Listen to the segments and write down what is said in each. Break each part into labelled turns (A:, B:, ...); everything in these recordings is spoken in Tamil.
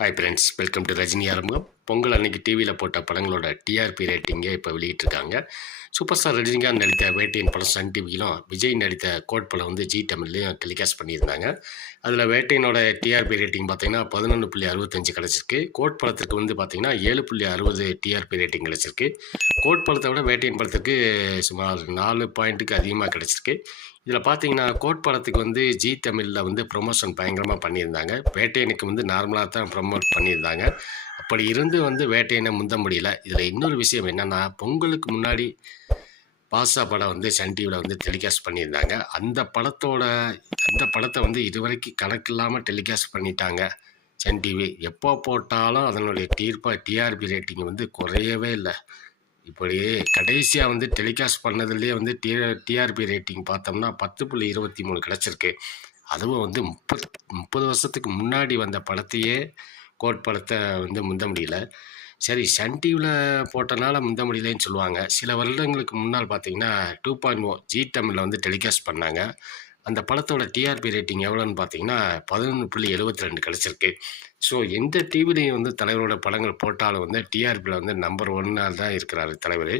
A: Hi friends welcome to Rajini ஆரம்பம் பொங்கல் அன்னைக்கு டிவியில் போட்ட படங்களோட டிஆர்பி ரேட்டிங்கை இப்போ வெளியிட்டிருக்காங்க. சூப்பர் ஸ்டார் ரஜினிகாந்த் நடித்த வேட்டையின் படம் சன் டிவியிலும் விஜய் நடித்த கோட் படம் வந்து ஜி தமிழ்லையும் டெலிகாஸ்ட் பண்ணியிருந்தாங்க. அதில் வேட்டையினோட டிஆர்பி ரேட்டிங் பார்த்தீங்கன்னா பதினொன்று புள்ளி அறுபத்தஞ்சு கிடச்சிருக்கு. கோட் படத்துக்கு வந்து பார்த்தீங்கன்னா ஏழு புள்ளி அறுபது டிஆர்பி ரேட்டிங் கிடச்சிருக்கு. கோட் படத்தை விட வேட்டையின் படத்துக்கு சுமார் நாலு பாயிண்ட்டுக்கு அதிகமாக கிடச்சிருக்கு. இதில் பார்த்தீங்கன்னா கோட் படத்துக்கு வந்து ஜி தமிழில் வந்து ப்ரொமோஷன் பயங்கரமாக பண்ணியிருந்தாங்க. வேட்டையனுக்கு வந்து நார்மலாக தான் ப்ரொமோட் பண்ணியிருந்தாங்க. அப்படி இருந்து வந்து வேட்டையனை முந்த முடியல. இதில் இன்னொரு விஷயம் என்னென்னா பொங்கலுக்கு முன்னாடி பாசா படம் வந்து சன் டிவியில் வந்து டெலிகாஸ்ட் பண்ணியிருந்தாங்க. அந்த படத்தோட அந்த படத்தை வந்து இதுவரைக்கும் கணக்கு இல்லாமல் டெலிகாஸ்ட் பண்ணிட்டாங்க சன் டிவி எப்போ போட்டாலும் அதனுடைய தீர்ப்பா டிஆர்பி ரேட்டிங் வந்து குறையவே இல்லை. இப்படி கடைசியாக வந்து டெலிகாஸ்ட் பண்ணதுலேயே வந்து டி டிஆர்பி ரேட்டிங் பார்த்தோம்னா பத்து புள்ளி இருபத்தி மூணு கிடச்சிருக்கு. அதுவும் வந்து முப்பத் முப்பது வருஷத்துக்கு முன்னாடி வந்த படத்தையே கோட் படத்தை வந்து முந்த முடியல. சரி சன் டிவியில் போட்டனால முந்த முடியலன்னு சொல்லுவாங்க. சில வருடங்களுக்கு முன்னால் பார்த்தீங்கன்னா டூ பாயிண்ட் ஓ ஜி தமிழில் வந்து டெலிகாஸ்ட் பண்ணாங்க. அந்த படத்தோட டிஆர்பி ரேட்டிங் எவ்வளோன்னு பார்த்தீங்கன்னா பதினொன்று புள்ளி எழுபத்தி ரெண்டு கிடச்சிருக்கு. ஸோ எந்த டிவிலையும் வந்து தலைவரோட படங்கள் போட்டாலும் வந்து டிஆர்பியில் வந்து நம்பர் ஒன்னாக தான் இருக்கிறார் தலைவர்.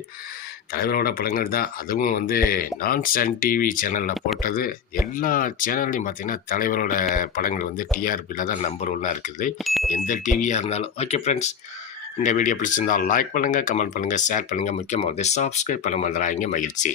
A: தலைவரோட படங்கள் தான். அதுவும் வந்து நான் சன் டிவி சேனலில் போட்டது. எல்லா சேனல்லையும் பார்த்தீங்கன்னா தலைவரோட படங்கள் வந்து டிஆர்பியில் தான் நம்பர் ஒன்னாக இருக்குது. எந்த டிவியாக இருந்தாலும் ஓகே ஃப்ரெண்ட்ஸ் இந்த வீடியோ பிடிச்சிருந்தால் லைக் பண்ணுங்கள் கமெண்ட் பண்ணுங்கள் ஷேர் பண்ணுங்கள் முக்கியமாக வந்து சப்ஸ்கிரைப் பண்ண மறந்துடாதீங்க. மகிழ்ச்சி.